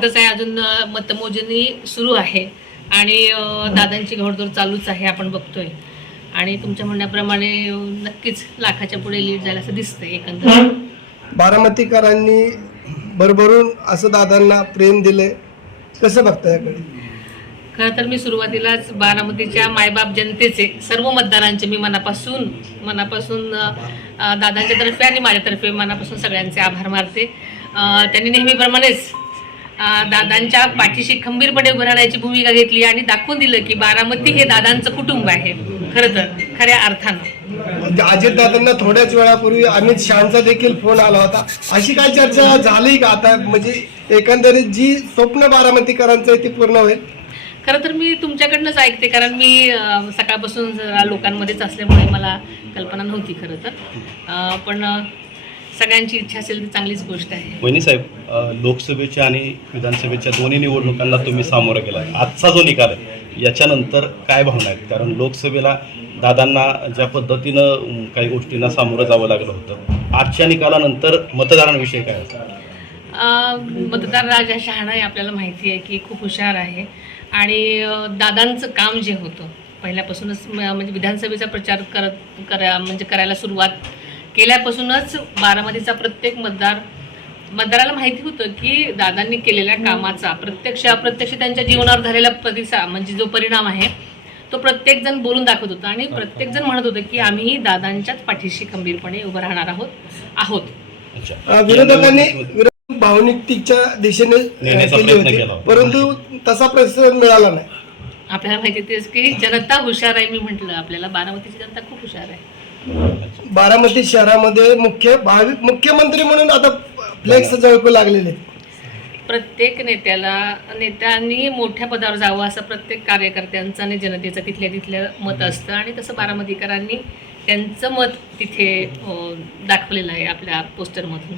पाहतच आहे अजून मतमोजणी सुरू आहे. आणि दादांची घोडदौड चालूच आहे आपण बघतोय. आणि तुमच्या म्हणण्याप्रमाणे नक्कीच लाखाच्या पुढे लीड जायला असं दिसतंय एकंदर बारामतीकरांनी भरभरून असं दादांना प्रेम दिले कसं बघता याकडे? खरं तर मी सुरुवातीलाच बारामतीच्या मायबाप जनतेचे सर्व मतदारांचे मी मनापासून मनापासून दादांच्या तर्फे आणि माझ्यातर्फे मनापासून सगळ्यांचे आभार मानते. त्यांनी नेहमीप्रमाणेच दादांच्या पाठीशी खंबीरपणे उभं राहण्याची भूमिका घेतली आणि दाखवून दिलं की बारामती हे दादांचं कुटुंब आहे. खरं तर खऱ्या अर्थानं. अजित दादांना थोड्याच वेळापूर्वी अमित शहाचा देखील फोन आला होता. अशी काय चर्चा झाली का आता? म्हणजे एकंदरीत जी स्वप्न बारामतीकरांचं आहे ती पूर्ण होईल? खरं तर मी तुमच्याकडनंच ऐकते कारण मी सकाळपासून जरा लोकांमध्येच असल्यामुळे मला कल्पना नव्हती खरं तर. पण सगळ्यांची इच्छा असेल ती चांगलीच गोष्ट आहे. वहिनी साहेब लोकसभेच्या आणि विधानसभेच्या दोन्ही निवडणुकांना तुम्ही सामोरं गेला आजचा जो निकाल आहे याच्यानंतर काय भावना आहेत? कारण लोकसभेला दादांना ज्या पद्धतीनं काही गोष्टींना सामोरं जावं लागलं होतं आजच्या निकालानंतर मतदारांविषयी काय मतदार राजा शहाणा आहे आपल्याला माहिती आहे की खूप हुशार आहे. आणि दादांचं काम जे होतं पहिल्यापासूनच म्हणजे विधानसभेचा प्रचार करत करा म्हणजे करायला सुरुवात केल्यापासूनच बारामतीचा प्रत्येक मतदार मतदाराला माहिती होतं की दादांनी केलेल्या कामाचा प्रत्यक्ष अप्रत्यक्ष त्यांच्या जीवनावर झालेला प्रतिसाद म्हणजे जो परिणाम आहे तो प्रत्येकजण बोलून दाखवत होता. आणि प्रत्येकजण म्हणत होतं की आम्ही दादांच्याच पाठीशी खंबीरपणे उभं राहणार आहोत आहोत. विरोधकांनी विरोध भावनिकतेच्या दिशेने. परंतु तसा प्रतिसाद मिळाला नाही. आपल्याला माहिती तेच की जनता हुशार आहे मी म्हटलं. आपल्याला बारामतीची जनता खूप हुशार आहे. बारामती शहरामध्ये मुख्य भावी मुख्यमंत्री म्हणून आता फ्लेक्स जळकू लागलेले. प्रत्येक नेत्याला नेत्यांनी मोठ्या पदावर जावं असं प्रत्येक कार्यकर्त्यांचं आणि जनतेचं तिथल्या तिथलं मत असतं आणि तसं बारामतीकरांनी त्यांचं मत तिथे दाखवलेलं आहे आपल्या पोस्टरमधून